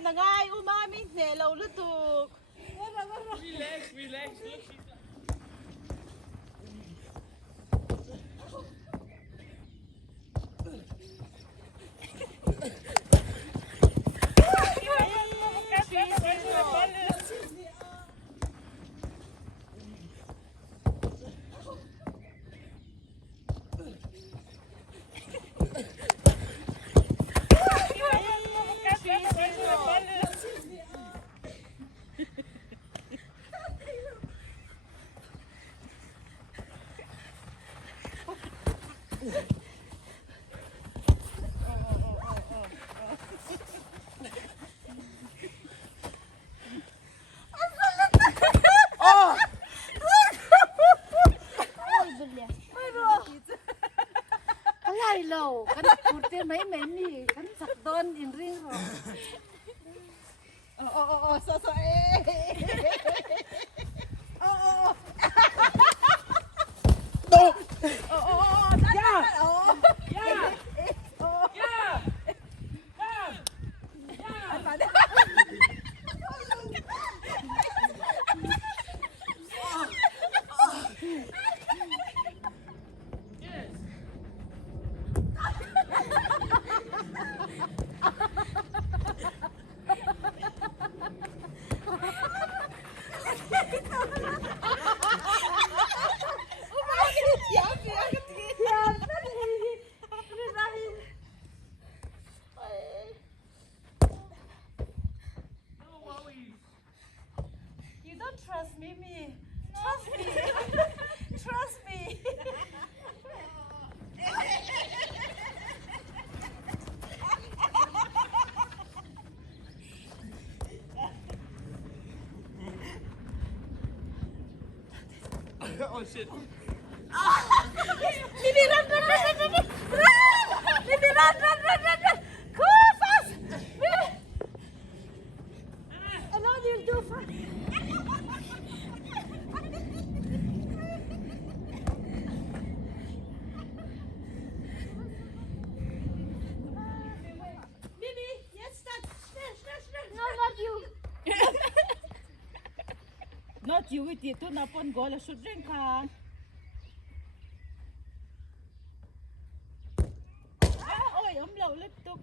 na nga ay umamin nelaw lutok. Relax, relax. Alay lo, kan kurte mai mai ni, kan sakdon in ring ro. So You don't trust me, me. Trust me. Trust me. Oh shit. Mimi, run. Mimi, run. Go fast. Mimi. I know you'll do fast. Mimi, yes, start. Snell. No, not you. Not you with it. Na pon gola should drink ka. Oy, umlaw laptop.